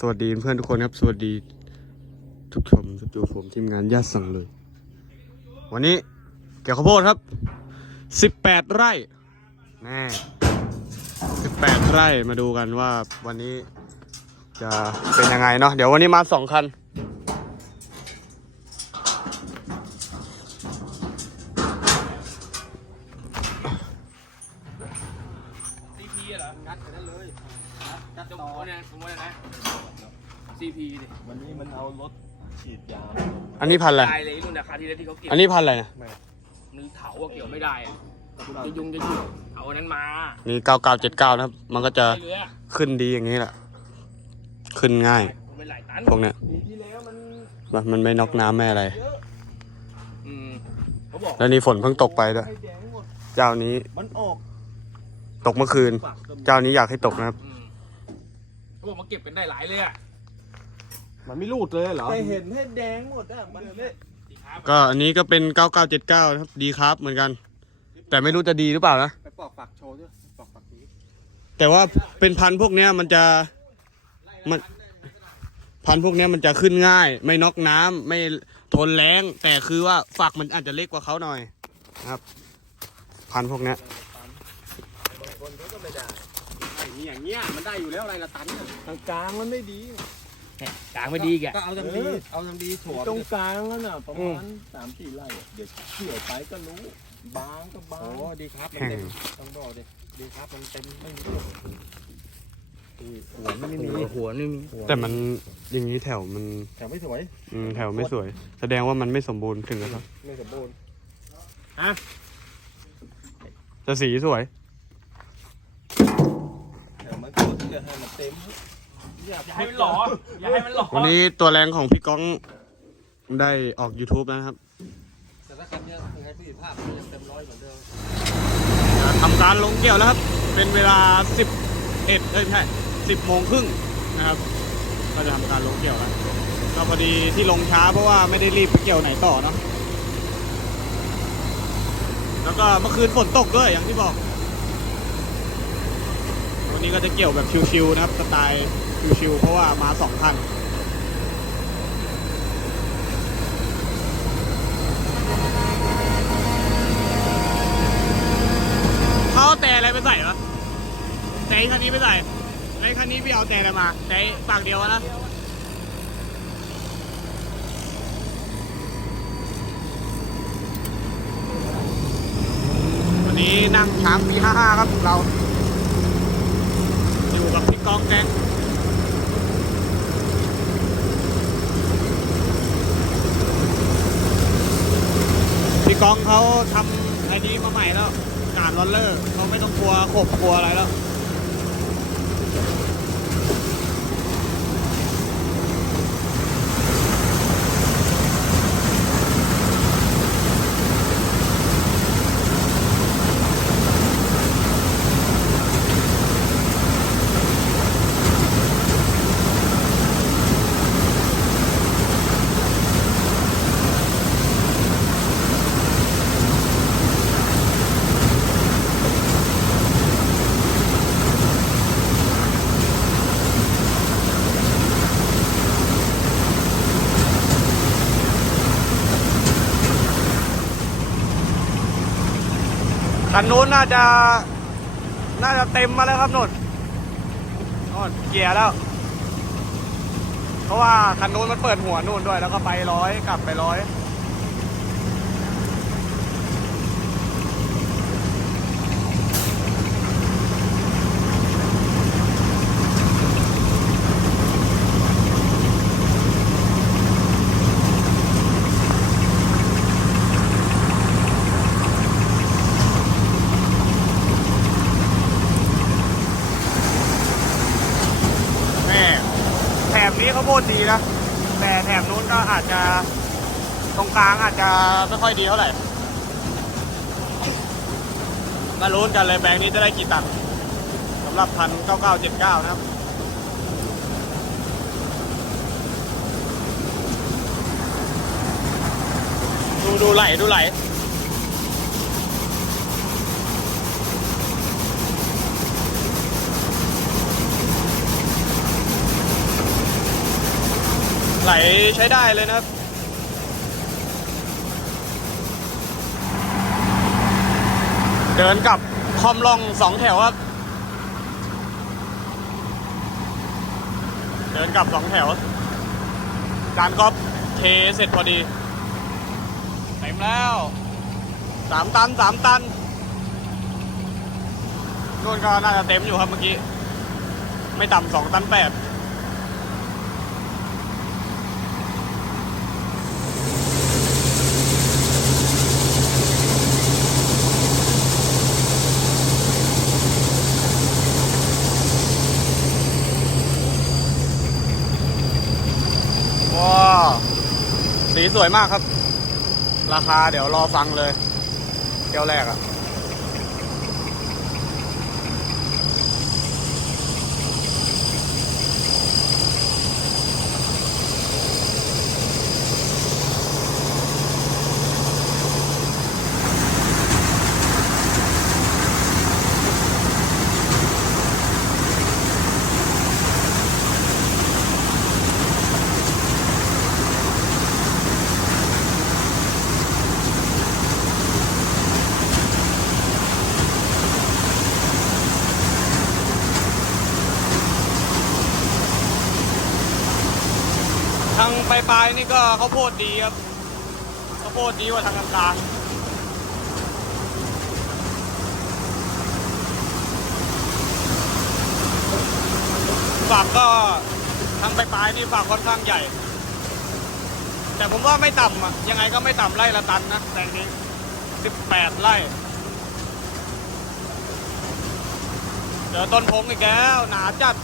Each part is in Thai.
สวัสดีเพื่อนทุกคนครับ สวัสดีทุกชมทุกดูผมทีมงานญาติสั่งเลย วันนี้เกี่ยวข้าวโพดครับ 18 ไร่แน่18 ไร่มาดูกันว่าวันนี้จะเป็นยังไงเนาะเดี๋ยววันนี้มาสองคัน ซีพีเหรอ งัดไปนั่นเลยงัดต่อเนี่ยผมว่านะซีพีดิ วันนี้มันเอารถฉีดยา อั นนี้พันอะไร ตายเลยรุ่นราคาที่แล้วที่เขาเก็บอันนี้พันอะไรนะมันเถาอะเกี่ยวไม่ได้อะจะยุงจะยุ่งเอาอันนั้นมานี่9979นะครับ มันก็จะไม่เหลือขึ้นดีอย่างนี้แหละ ขึ้นง่าย มันเป็นหลายตันพวกเนี้ยปีที่แล้วมันมันมันไม่น็อกน้ำไม่อะไร เยอะอืมเขาบอกแล้วนี่ฝนเพิ่งตกไปด้วย ให้แดงหมดเจ้านี้มันออกตกเมื่อคืน ปากก็มีเจ้านี้อยากให้ตกนะครับ อืมเขาบอกมาเก็บกันได้หลายเลยอะ มันไม่รูดเลยเหรอ แต่เห็นให้แดงหมดอะมันเลยดีครับก็อันนี้ก็เป็น 9979 นะครับ ดีครับเหมือนกัน แต่ไม่รู้จะดีหรือเปล่านะ ไปปอกฝักโชว์ด้วยปอกฝักนี้แต่ว่าเป็นพันธุ์พวกเนี้ยมันจะมันพันธุ์พวกเนี้ยมันจะขึ้นง่าย ไม่น็อกน้ำไม่ทนแรงแต่คือว่าฝักมันอาจจะเล็กกว่าเขาหน่อยนะครับ พันธุ์พวกเนี้ยบางคนเขาก็ไม่ได้ไอ้นี่อย่างเงี้ยมันได้อยู่แล้วอะไรละตันทางกลางมันไม่ดี กลางไม่ดีแกก็เอาทางดีเอาทางดีถั่วตรงกลางนั่นน่ะประมาณสามสี่ไร่อะเดี๋ยวเขี่ยไปก็รู้ บางก็บางโอ้ดีครับมันแห้เต็มงต้องบอกดิดีครับมันเต็มไม่มีหัวมันไม่มีหัวนี่มีแต่มันอย่างนี้แถวมันแถวไม่สวย อืมแถวไม่สวย แสดงว่ามันไม่สมบูรณ์ถึงนะครับ ไม่สมบูรณ์จะสีสวย แถวมันควรที่จะให้มันเต็ม อย่าอย่าให้มันหล่ออย่าให้มันหล่อวันนี้ตัวแรงของพี่ก้องได้ออก YouTube แล้วนะครับแต่ถ้าคันเนี้ยยังไงประสิทธิภาพมันยังเต็มร้อยเหมือนเดิมจะทำการลงเกี่ยวแล้วครับ เป็นเวลา 11เอ้ยไม่ใช่10โมงครึ่งนะครับ ก็จะทำการลงเกี่ยวแล้วก็พอดีที่ลงช้าเพราะว่าไม่ได้รีบไปเกี่ยวไหนต่อเนาะแล้วก็เมื่อคืนฝนตกด้วยอย่างที่บอก วันนี้ก็จะเกี่ยวแบบชิวๆนะครับสไตล์ ชิวๆเพราะว่ามาสองคันเขาแต่อะไรไปใส่วะแต่คันนี้ไปใส่ไอ้คันนี้พี่เอาแต่อะไรมาแต่ปากเดียวนะวันนี้นั่งช้างปีห้าห้าครับเราอยู่กับพี่กองแกง กองเขาทำอันนี้มาใหม่แล้ว การรอนเลอร์เขาไม่ต้องกลัวขบกลัวอะไรแล้ว คันนู้นน่าจะ น่าจะเต็มมาแล้วครับนุ่นน่นเกียร์แล้ว เพราะว่าคันนู้นมันเปิดหัวนู่นด้วย แล้วก็ไปร้อยกลับไปร้อย แม่แถบนี้เขาโพดดีนะ แต่แถบนู้นก็อาจจะตรง กลางอาจจะไม่ค่อยดีเท่าไหร่มาลุ้นกันเลยแบงค์นี้จะได้กี่ตังค์สำหรับพันเก้าเก้าเจ็ดเก้านะครับดูดูไหลดูไหลไหลใช้ได้เลยนะครับ เดินกับคอมลองสองแถวครับ เดินกับสองแถวจานก๊อฟเทเสร็จพอดีเต็มแล้วสามตันสามตันนู่นก็น่าจะเต็มอยู่ครับเมื่อกี้ ไม่ต่ำสองตันแปด ว้าว สวยมากครับ ราคาเดี๋ยวรอฟังเลยเที่ยวแรกอะทาง ปลายนี่ก็ข้าวโพดดีครับข้าวโพดดีกว่าทางกลางๆฝักก็ทางปลายๆนี่ฝักค่อนข้างใหญ่ แต่ผมว่าไม่ต่ำอะยังไงก็ไม่ต่ำไร่ละตันนะแปลงนี้สิบแปดไร่เจอต้นพงอีกแล้วหนาจัด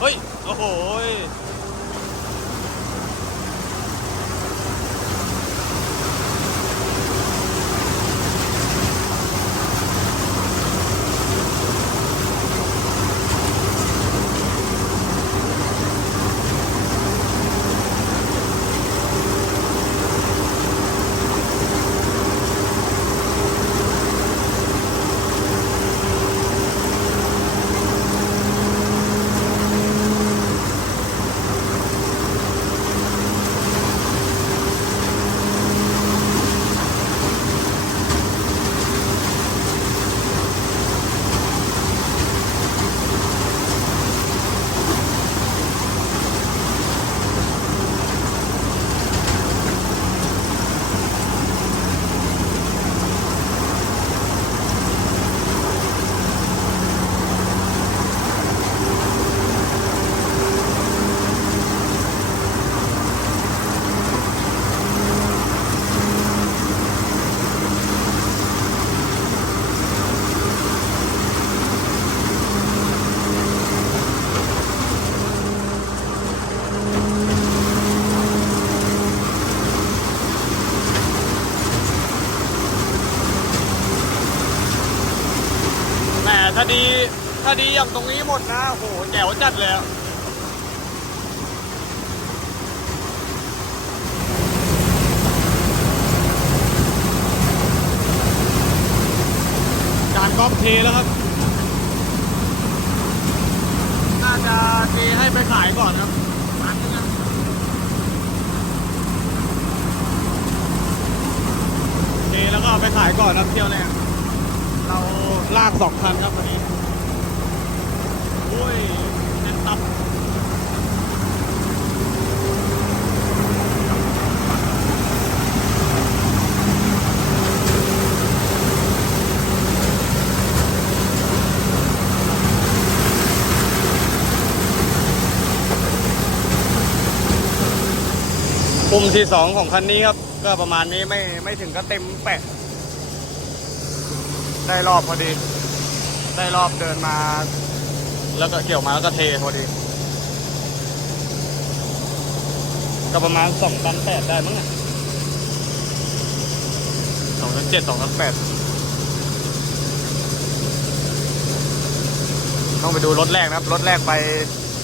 เฮ้ย โอ้โหยแหมถ้าดี ถ้า ดีอย่างตรงนี้หมดนะโอ้โหแจ๋วจัดเลยอะการก๊อปเทแล้วครับ น่าจะเทให้ไปขายก่อนครับตันนึงนะเทแล้วก็เอาไปขายก่อนครับเที่ยวแรกเราลากสองคันครับวันนี้โอ้ ยเน้นตับปุ่มที่สองของคันนี้ครับ ก็ประมาณนี้ไม่ไม่ถึงก็เต็มแปะ ได้รอบพอดี ได้รอบเดินมา แล้วก็เกี่ยวมาแล้วก็เทพอดี ก็ประมาณสองตันแปดได้มั้งอะสองตันเจ็ดสองตันแปดต้องไปดูรถแรกนะครับ รถแรกไป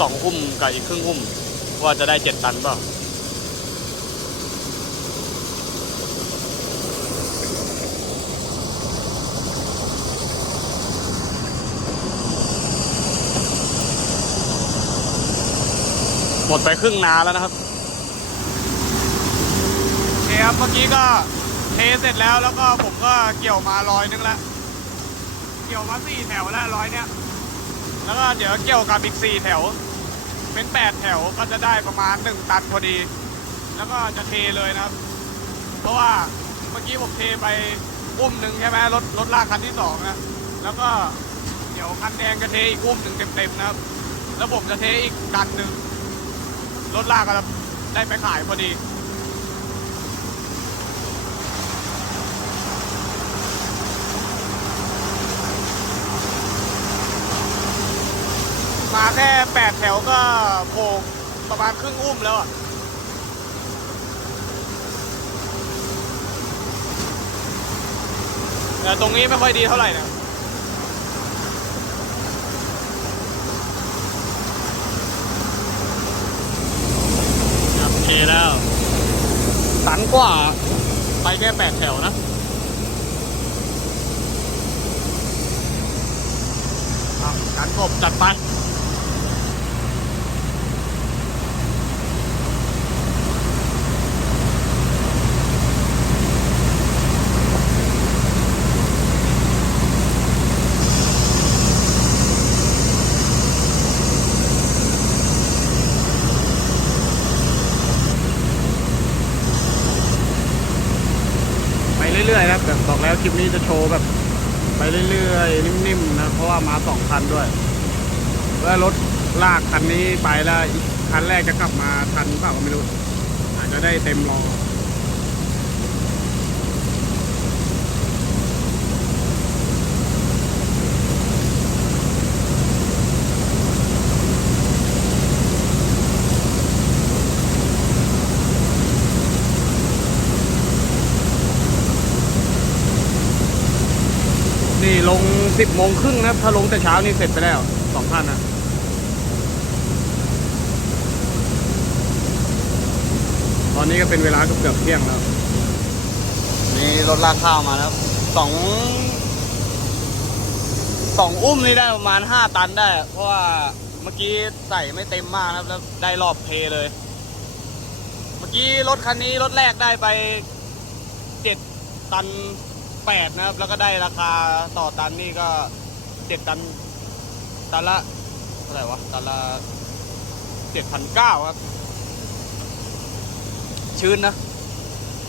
สองอุ้มกับอีกครึ่งอุ้ม ว่าจะได้เจ็ดตันเปล่า หมดไปครึ่งนาแล้วนะครับโอเคครับเมื่อกี้ก็เทเสร็จแล้วแล้วก็ผมก็เกี่ยวมาร้อยนึงแล้วเกี่ยวมาสี่แถวแล้วร้อยเนี้ยแล้วก็เดี๋ยวเกี่ยวกับอีกสี่แถว เป็นแปดแถวก็จะได้ประมาณหนึ่งตันพอดี แล้วก็จะเทเลยนะครับ เพราะว่าเมื่อกี้ผมเทไปอุ้มหนึ่งใช่ไหมรถรถลากคันที่สองนะแล้วก็เดี๋ยวคันแดงจะเทอีกอุ้มหนึ่งเต็มๆนะครับ แล้วผมจะเทอีกตันหนึ่ง รถลากก็ได้ไปขายพอดีมาแค่แปดแถวก็โผล่ประมาณครึ่งอุ้มแล้วอะแต่ตรงนี้ไม่ค่อยดีเท่าไหร่นะ เคแล้วตันกว่า ไปแค่แปดแถวนะ การกบจัดไปเรื่อยๆนะครับแบบบอกแล้วคลิปนี้จะ โชว์แบบไปเรื่อยๆ นิ่มๆนะ เพราะว่ามาสองคันด้วย แล้วรถลากคันนี้ไปแล้วอีกคันแรกจะกลับมาทันเปล่าก็ไม่รู้ อาจจะได้เต็มรอ นี่ ลงสิบโมงครึ่งนะครับ ถ้าลงแต่เช้านี่เสร็จไปแล้วสองคันนะตอนนี้ก็เป็นเวลาเกือบเที่ยงแล้ว นี่รถลากข้าวมาแล้วสองสองอุ้มนี่ได้ประมาณห้าตันได้ เพราะว่าเมื่อกี้ใส่ไม่เต็มมากนะครับแล้วได้รอบเพเลย เมื่อกี้รถคันนี้รถแรกได้ไปเจ็ดตัน แปดนะครับ แล้วก็ได้ราคาต่อตันนี่ก็เจ็ดตันตันละเท่าไหร่วะตันละเจ็ดพันเก้าครับ ชื้นนะ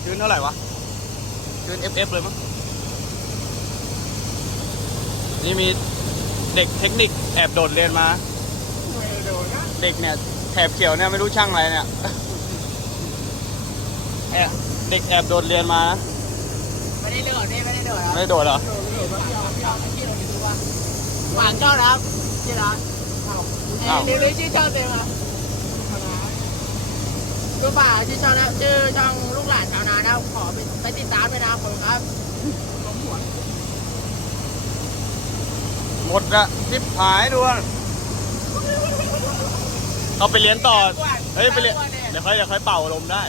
ชื้นเท่าไหร่วะ ชื้น FF เลยมั้งนี่มีเด็กเทคนิคแอบโดดเรียนมา เด็กเนี่ยแถบเขียวเนี่ยไม่รู้ช่างอะไรเนี่ยแอบเด็กแอบโดดเรียนมานะ ไม่ได้โดดนี่ไม่ได้โดดครับไม่ได้โดดเหรอ โดดโดดว่าพี่เอาพี่เอาไอ้ที่เราไปดูว่าหวานเจ้านะครับชื่อร้านเอ้าอ้าวเอ้ยหรือชื่อช่องเต็มอะดูป่าชื่อช่องนะชื่อช่องลูกหลานชาวนานะครับขอไปไปติดตามด้วยนะครับผมครับผมหัวหมดละทิปหายด้วยเขาไปเรียนต่อ เฮ้ยไปเรียน เดี๋ยวค่อยเดี๋ยวค่อยเป่าลมได้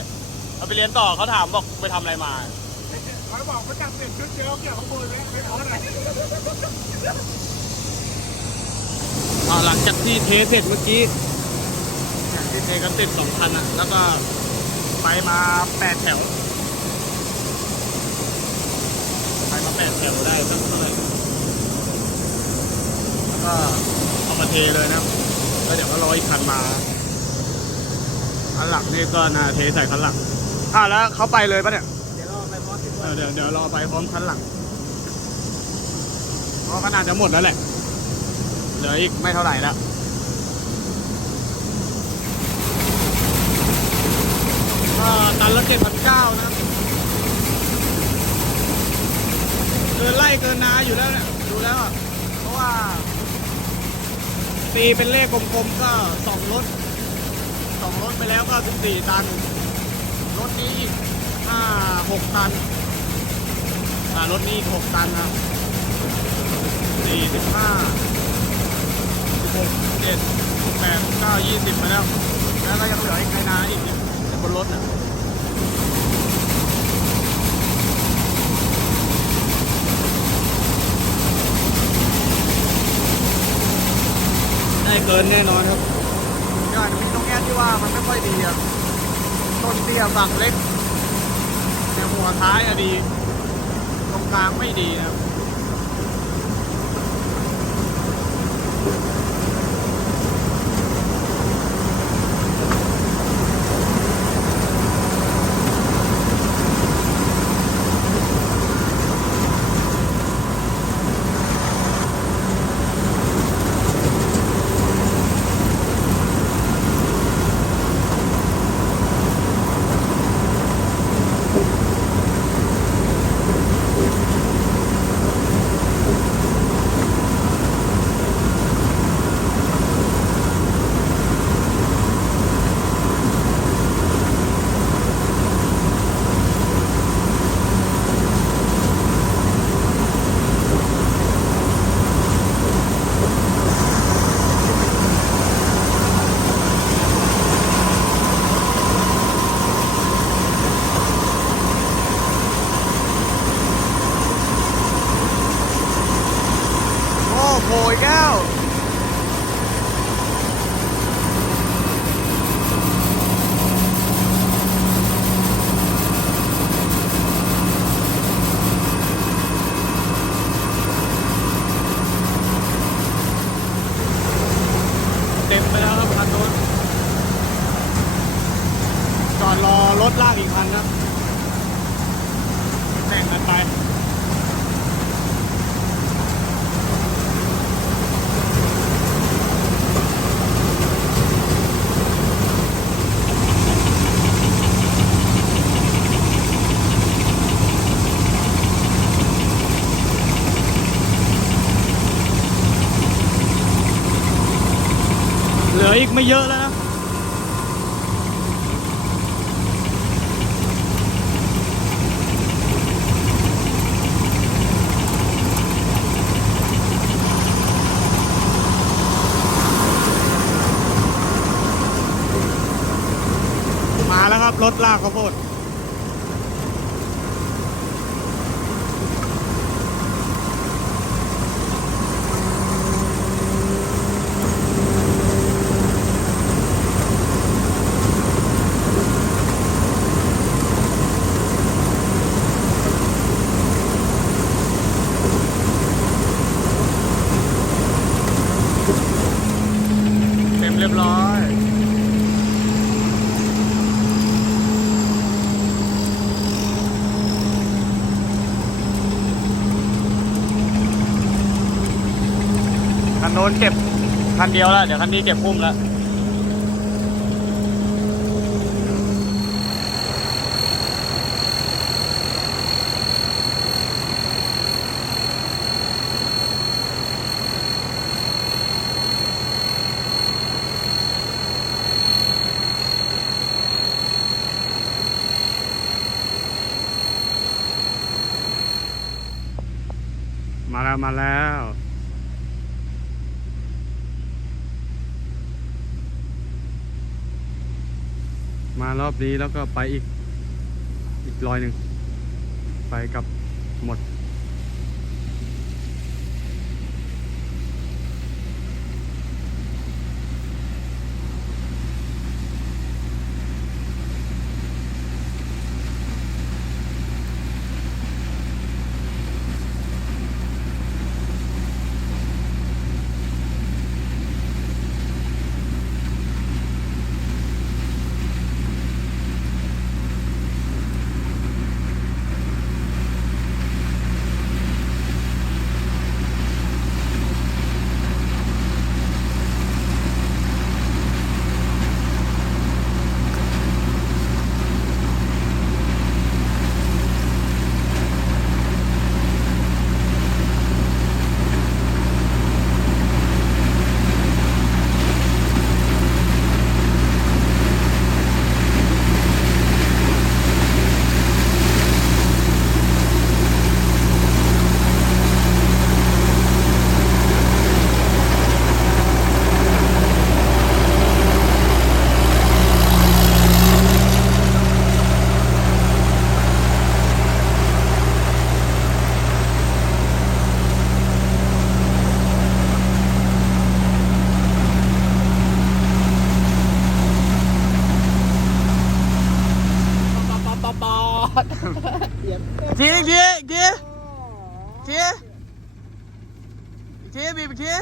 เขาไปเรียนต่อเขาถามบอกไปทำอะไรมาเขา บอกเขาจับเปลี่ยนชุดเจลเกี่ยวกับโบยไหมไม่เออะไรอ่าหลังจากที่เทเสร็จเมื่อกี้ที่เทกันติดสองคันอะ แล้วก็ไปมาแปดแถว ไปมาแปดแถวได้สักเท่าไหร่แล้วก็เอามาเทเลยนะแล้วเดี๋ยวก็รออีกคันมาคันหลังนี่ก็นาเทใส่คันหลังอ่าแล้วเขาไปเลยปะเนี่ย เดี๋ยวเดี๋ยวรอไปพร้อมคันหลังเพราะก็น่าจะหมดแล้วแหละ เหลืออีกไม่เท่าไหร่แล้วก็ตันละเจ็ดพันเก้านะเกินไล่เกินนาอยู่แล้วเนี่ยดูแล้วอะเพราะว่าตีเป็นเลขกลมๆก็สองรถสองรถไปแล้วก็สิบสี่ตัน รถนี้อีกห้าหกตัน มารถนี่6ตันครับสี่สิบห้าสิมาแล้ว แล้วก็ยังเหลืออีกไกลนาอีกบนรถน่ะได้เกินแน่นอนครับยอดมีตรงแง่ที่ว่ามันไม่ค่อยดีอะต้นเตี้ยฝักเล็กแต่หัวท้ายอะดี กางไม่ดีนะ นเดียวแล้วเดี๋ยวคันนี้เก็บพุ่มแล้วมาแล้ว มาแล้ว อบนี้แล้วก็ไปอีกอีกรอยหนึ่งไปกับ ดทีทีทีทีทีบีบที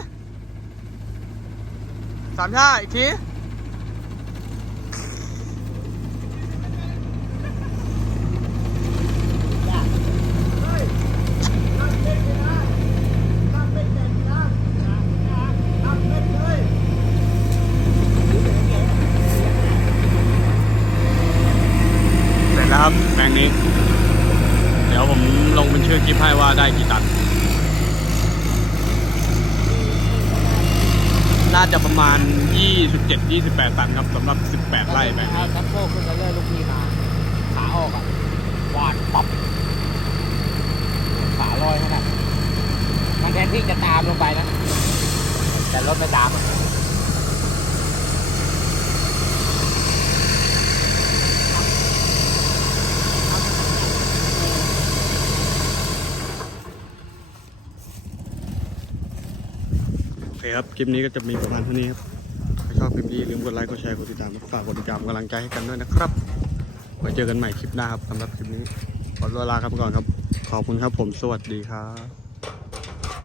สามท่าอีกที จะประมาณ 27-28 ตันครับสำหรับ 18 ไร่แปลงเอานี้ชักโครกขึ้นแล้วเลยลูกพี่มาขาออกอะวาดปับขาลอยขนาดมันแทนที่จะตามลงไปนะ แต่รถไม่ตามอะ คครับ คลิปนี้ก็จะมีประมาณเท่านี้ครับถ้าชอบคลิปนี้อย่าลืมกดไลค์ กดแชร์ กดติดตามฝากกดติดตามกำลังใจให้กันด้วยนะครับ ไว้เจอกันใหม่คลิปหน้าครับสำหรับคลิปนี้ ขอตัวลาครับก่อนครับ ขอบคุณครับผม สวัสดีครับ